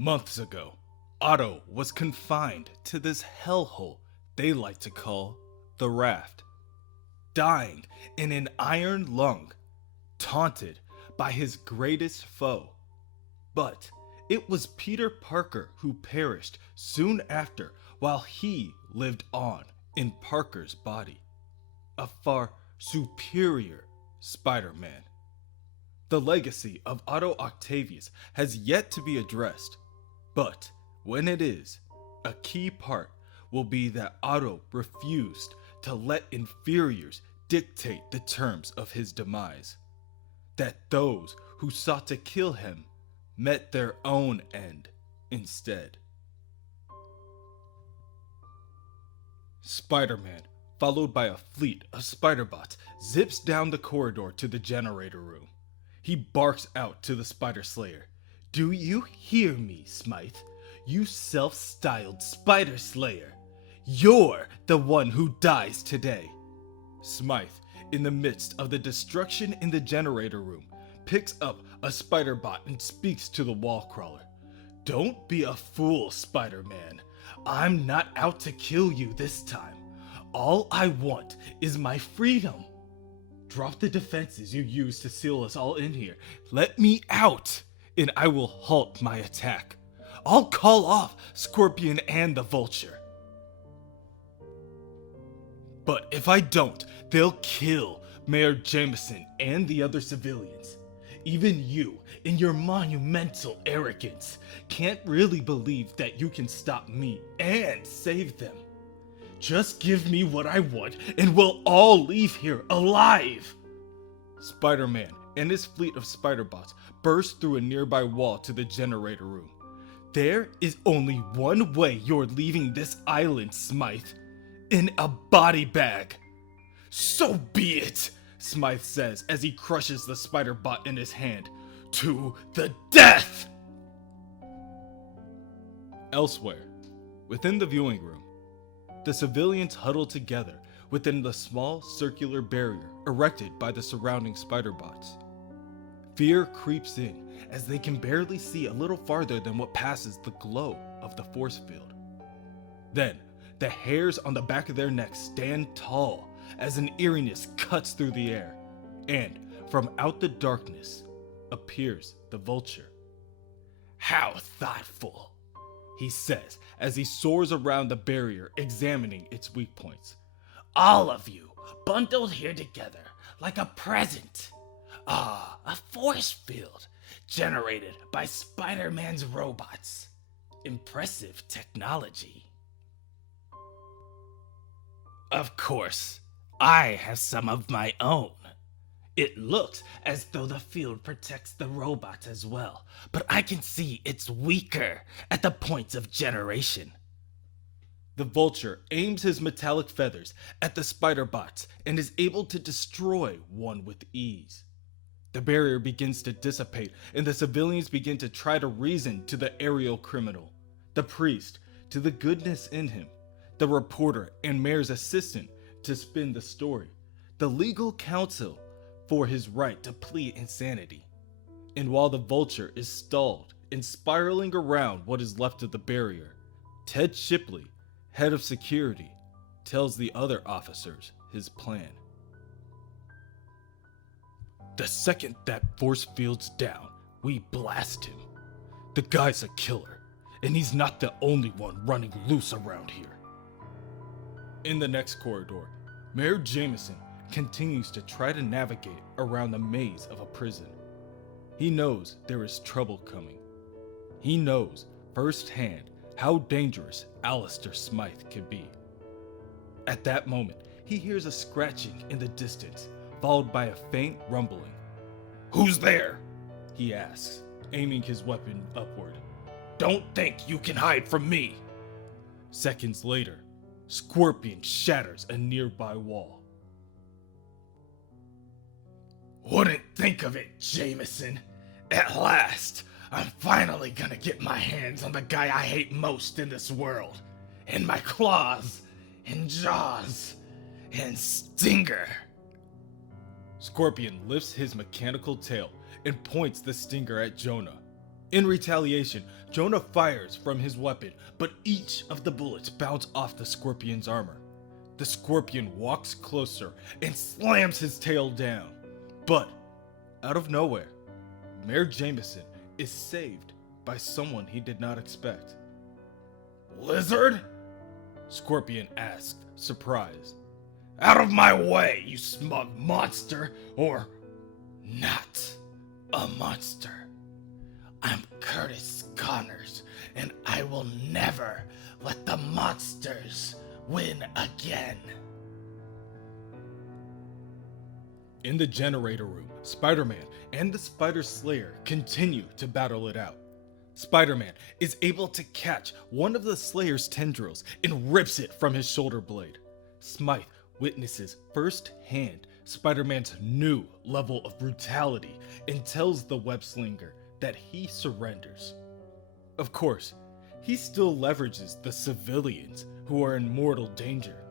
Months ago, Otto was confined to this hellhole they like to call the Raft, dying in an iron lung, taunted by his greatest foe. But it was Peter Parker who perished soon after while he lived on in Parker's body, a far superior Spider-Man. The legacy of Otto Octavius has yet to be addressed, but when it is, a key part will be that Otto refused to let inferiors dictate the terms of his demise, that those who sought to kill him met their own end instead. Spider-Man, followed by a fleet of Spider-Bots, zips down the corridor to the generator room. He barks out to the Spider Slayer. "Do you hear me, Smythe? You self-styled Spider Slayer. You're the one who dies today." Smythe, in the midst of the destruction in the generator room, picks up a Spider-Bot and speaks to the wall crawler. "Don't be a fool, Spider-Man. I'm not out to kill you this time. All I want is my freedom. Drop the defenses you used to seal us all in here. Let me out, and I will halt my attack. I'll call off Scorpion and the Vulture. But if I don't, they'll kill Mayor Jameson and the other civilians. Even you, in your monumental arrogance, can't really believe that you can stop me and save them. Just give me what I want and we'll all leave here alive." Spider-Man and his fleet of Spider-Bots burst through a nearby wall to the generator room. "There is only one way you're leaving this island, Smythe. In a body bag." "So be it," Smythe says as he crushes the Spider-Bot in his hand. "To the death!" Elsewhere, within the viewing room, the civilians huddle together within the small circular barrier erected by the surrounding Spider-Bots. Fear creeps in as they can barely see a little farther than what passes the glow of the force field. Then, the hairs on the back of their necks stand tall as an eeriness cuts through the air, and from out the darkness appears the Vulture. "How thoughtful," he says as he soars around the barrier examining its weak points. "All of you bundled here together like a present. A force field generated by Spider-Man's robots. Impressive technology. Of course, I have some of my own. It looks as though the field protects the robots as well, but I can see it's weaker at the points of generation." The Vulture aims his metallic feathers at the Spider-Bots and is able to destroy one with ease. The barrier begins to dissipate and the civilians begin to try to reason to the aerial criminal, the priest to the goodness in him, the reporter and mayor's assistant to spin the story, the legal counsel for his right to plead insanity. And while the Vulture is stalled and spiraling around what is left of the barrier, Ted Shipley, head of security, tells the other officers his plan. "The second that force field's down, we blast him. The guy's a killer, and he's not the only one running loose around here." In the next corridor, Mayor Jameson continues to try to navigate around the maze of a prison. He knows there is trouble coming. He knows firsthand how dangerous Alistair Smythe could be. At that moment, he hears a scratching in the distance, followed by a faint rumbling. "Who's there?" he asks, aiming his weapon upward. "Don't think you can hide from me." Seconds later, Scorpion shatters a nearby wall. "Wouldn't think of it, Jameson. At last, I'm finally gonna get my hands on the guy I hate most in this world. And my claws, and jaws, and stinger." Scorpion lifts his mechanical tail and points the stinger at Jonah. In retaliation, Jonah fires from his weapon, but each of the bullets bounce off the Scorpion's armor. The Scorpion walks closer and slams his tail down. But, out of nowhere, Mayor Jameson is saved by someone he did not expect. "Lizard?" Scorpion asked, surprised. "Out of my way, you smug monster, or not a monster. I'm Curtis Connors, and I will never let the monsters win again." In the generator room, Spider-Man and the Spider Slayer continue to battle it out. Spider-Man is able to catch one of the Slayer's tendrils and rips it from his shoulder blade. Smythe witnesses firsthand Spider-Man's new level of brutality and tells the web slinger that he surrenders. Of course, he still leverages the civilians who are in mortal danger.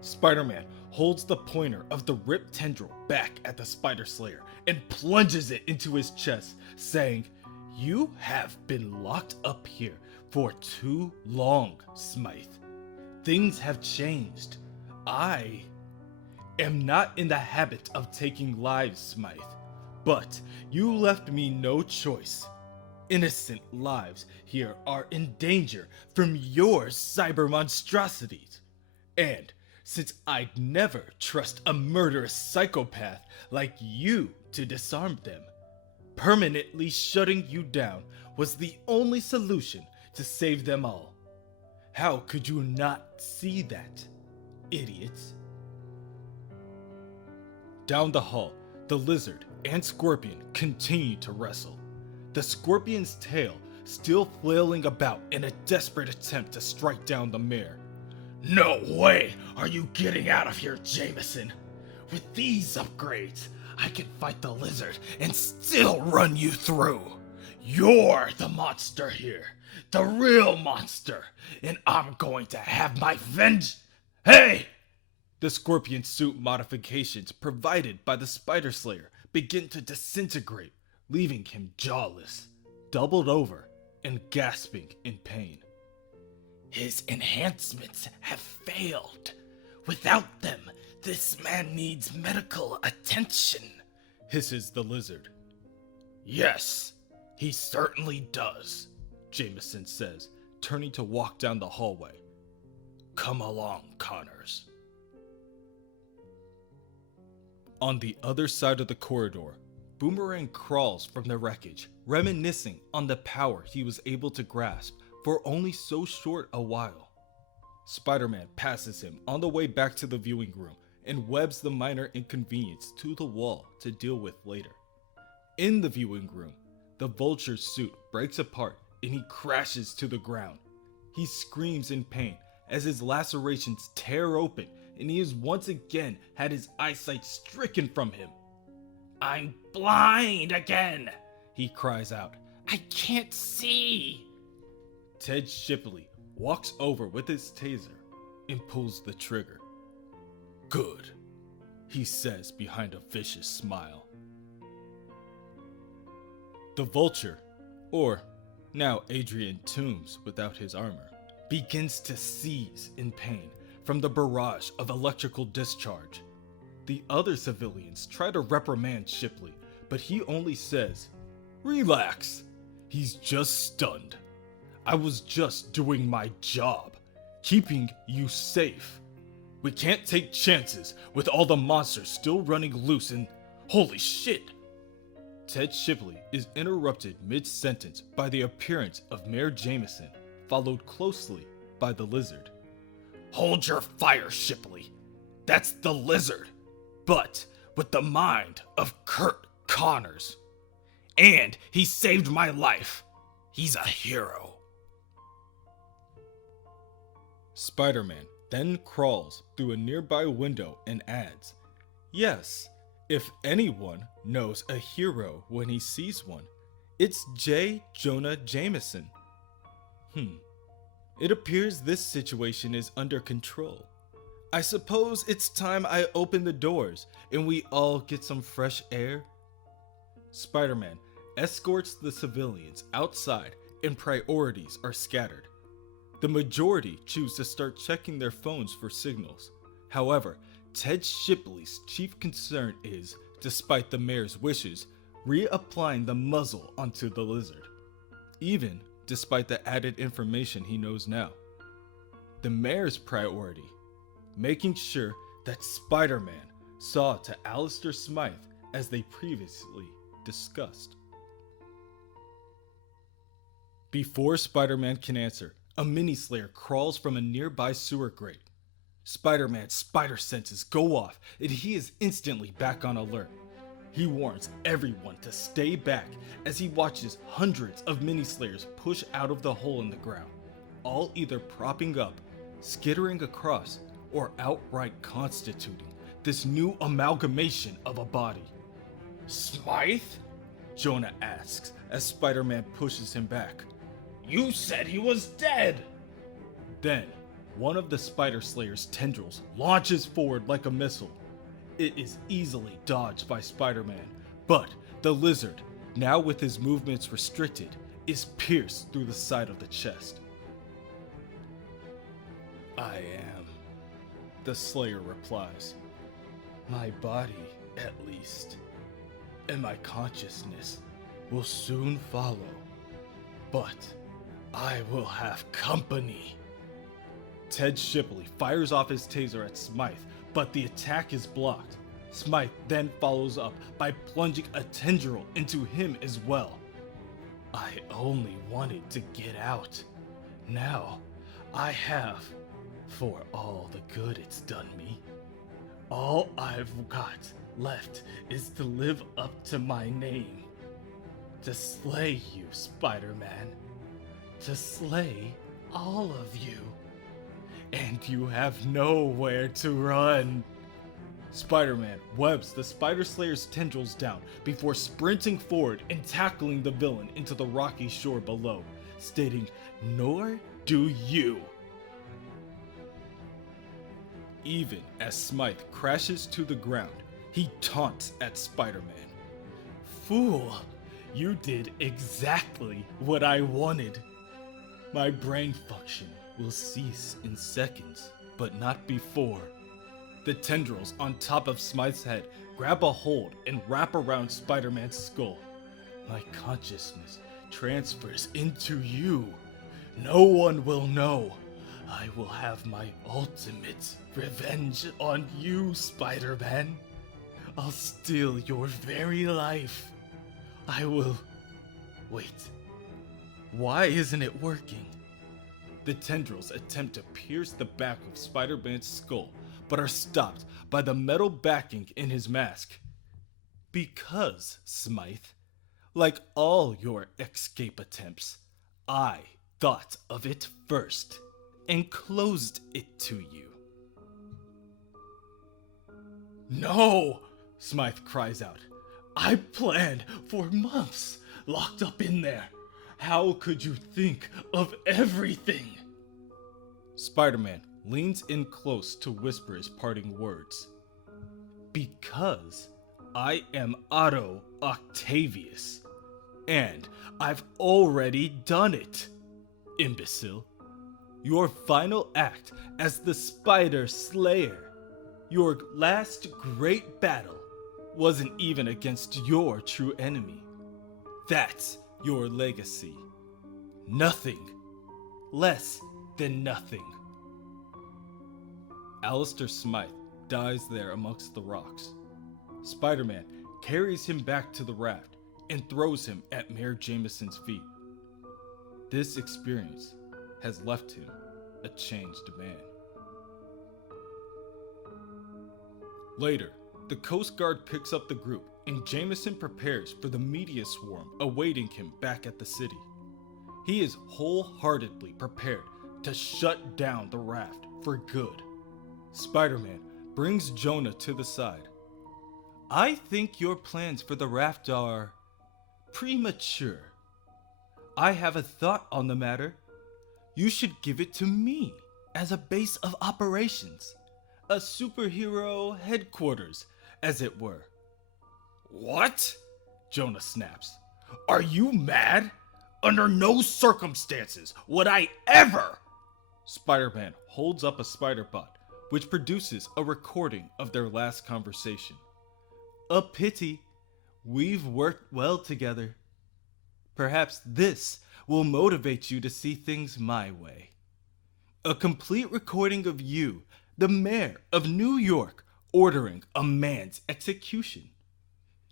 Spider-Man holds the pointer of the ripped tendril back at the Spider Slayer and plunges it into his chest, saying, "You have been locked up here for too long, Smythe. Things have changed. I am not in the habit of taking lives, Smythe, but you left me no choice. Innocent lives here are in danger from your cyber monstrosities. And since I'd never trust a murderous psychopath like you to disarm them, permanently shutting you down was the only solution to save them all. How could you not see that, idiots?" Down the hall, the Lizard and Scorpion continue to wrestle. The Scorpion's tail still flailing about in a desperate attempt to strike down the mayor. "No way are you getting out of here, Jameson. With these upgrades, I can fight the Lizard and still run you through. You're the monster here, the real monster, and I'm going to have my Hey!" The Scorpion suit modifications provided by the Spider Slayer begin to disintegrate, leaving him jawless, doubled over, and gasping in pain. "His enhancements have failed. Without them, this man needs medical attention," hisses the Lizard. "Yes, he certainly does," Jameson says, turning to walk down the hallway. "Come along, Connors." On the other side of the corridor, Boomerang crawls from the wreckage, reminiscing on the power he was able to grasp for only so short a while. Spider-Man passes him on the way back to the viewing room and webs the minor inconvenience to the wall to deal with later. In the viewing room, the Vulture's suit breaks apart and he crashes to the ground. He screams in pain as his lacerations tear open and he has once again had his eyesight stricken from him. "I'm blind again," he cries out. "I can't see." Ted Shipley walks over with his taser and pulls the trigger. "Good," he says behind a vicious smile. The Vulture, or now Adrian Toomes without his armor, begins to seize in pain from the barrage of electrical discharge. The other civilians try to reprimand Shipley, but he only says, "Relax, he's just stunned. I was just doing my job, keeping you safe. We can't take chances with all the monsters still running loose and holy shit." Ted Shipley is interrupted mid-sentence by the appearance of Mayor Jameson, followed closely by the Lizard. "Hold your fire, Shipley. That's the Lizard, but with the mind of Kurt Connors. And he saved my life. He's a hero." Spider-Man then crawls through a nearby window and adds, "Yes, if anyone knows a hero when he sees one, it's Jonah Jameson. It appears this situation is under control. I suppose it's time I open the doors and we all get some fresh air." Spider-Man escorts the civilians outside and priorities are scattered. The majority choose to start checking their phones for signals. However, Ted Shipley's chief concern is, despite the mayor's wishes, reapplying the muzzle onto the lizard, even despite the added information he knows now. The mayor's priority, making sure that Spider-Man saw to Alistair Smythe as they previously discussed. Before Spider-Man can answer, a mini-slayer crawls from a nearby sewer grate. Spider-Man's spider senses go off and he is instantly back on alert. He warns everyone to stay back as he watches hundreds of mini-slayers push out of the hole in the ground, all either propping up, skittering across, or outright constituting this new amalgamation of a body. Smythe? Jonah asks as Spider-Man pushes him back. You said he was dead! Then, one of the Spider Slayer's tendrils launches forward like a missile. It is easily dodged by Spider-Man, but the lizard, now with his movements restricted, is pierced through the side of the chest. I am, the Slayer replies. My body, at least, and my consciousness will soon follow, but I will have company. Ted Shipley fires off his taser at Smythe, but the attack is blocked. Smythe then follows up by plunging a tendril into him as well. I only wanted to get out. Now, I have, for all the good it's done me. All I've got left is to live up to my name. To slay you, Spider-Man. To slay all of you. And you have nowhere to run. Spider-Man webs the Spider Slayer's tendrils down before sprinting forward and tackling the villain into the rocky shore below, stating, "Nor do you." Even as Smythe crashes to the ground, he taunts at Spider-Man. "Fool, you did exactly what I wanted. My brain function will cease in seconds, but not before." The tendrils on top of Smythe's head grab a hold and wrap around Spider-Man's skull. My consciousness transfers into you. No one will know. I will have my ultimate revenge on you, Spider-Man. I'll steal your very life. I will... Wait. Why isn't it working? The tendrils attempt to pierce the back of Spider-Man's skull, but are stopped by the metal backing in his mask. Because, Smythe, like all your escape attempts, I thought of it first and closed it to you. "No!" Smythe cries out. "I planned for months, locked up in there. How could you think of everything?" Spider-Man leans in close to whisper his parting words. "Because I am Otto Octavius, and I've already done it, imbecile. Your final act as the Spider Slayer, your last great battle, wasn't even against your true enemy. That's your legacy. Nothing. Less than nothing." Alistair Smythe dies there amongst the rocks. Spider-Man carries him back to the raft and throws him at Mayor Jameson's feet. This experience has left him a changed man. Later, the Coast Guard picks up the group and Jameson prepares for the media swarm awaiting him back at the city. He is wholeheartedly prepared to shut down the raft for good. Spider-Man brings Jonah to the side. "I think your plans for the raft are premature. I have a thought on the matter. You should give it to me as a base of operations, a superhero headquarters, as it were." "What?" Jonah snaps. Are you mad? Under no circumstances would I ever. Spider-Man holds up a spider bot, which produces a recording of their last conversation. A pity. We've worked well together. Perhaps this will motivate you to see things my way. A complete recording of you, the mayor of New York, ordering a man's execution.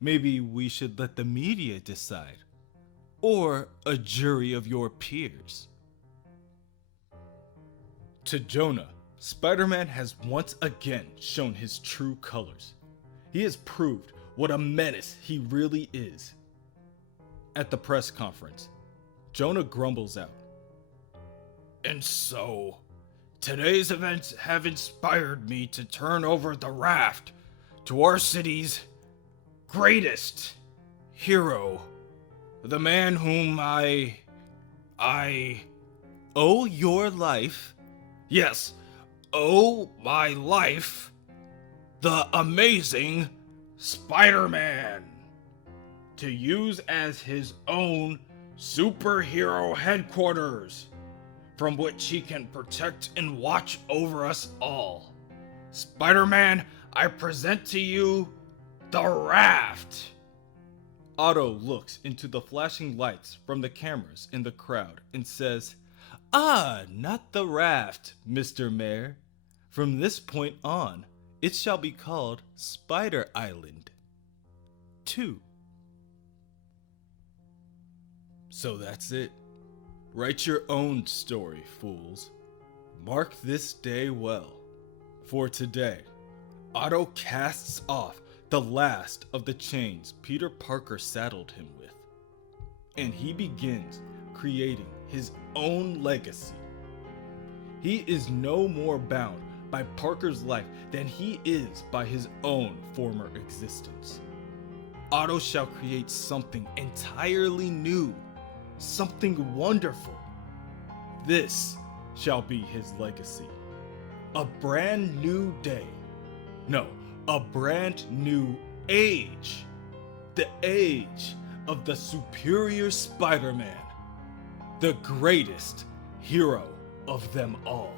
Maybe we should let the media decide. Or a jury of your peers. To Jonah, Spider-Man has once again shown his true colors. He has proved what a menace he really is. At the press conference, Jonah grumbles out, "And so, today's events have inspired me to turn over the Raft to our city's greatest hero, the man whom I owe your life." Yes, owe my life, the amazing Spider-Man, to use as his own superhero headquarters, from which he can protect and watch over us all. Spider-Man, I present to you the Raft. Otto looks into the flashing lights from the cameras in the crowd and says, "Ah, not the Raft, Mr. Mayor. From this point on, it shall be called Spider Island 2. So that's it. Write your own story, fools. Mark this day well. For today, Otto casts off the last of the chains Peter Parker saddled him with, and he begins creating his own legacy. He is no more bound by Parker's life than he is by his own former existence. Otto shall create something entirely new, something wonderful. This shall be his legacy. A brand new day. No, a brand new age. The age of the superior Spider-Man. The greatest hero of them all.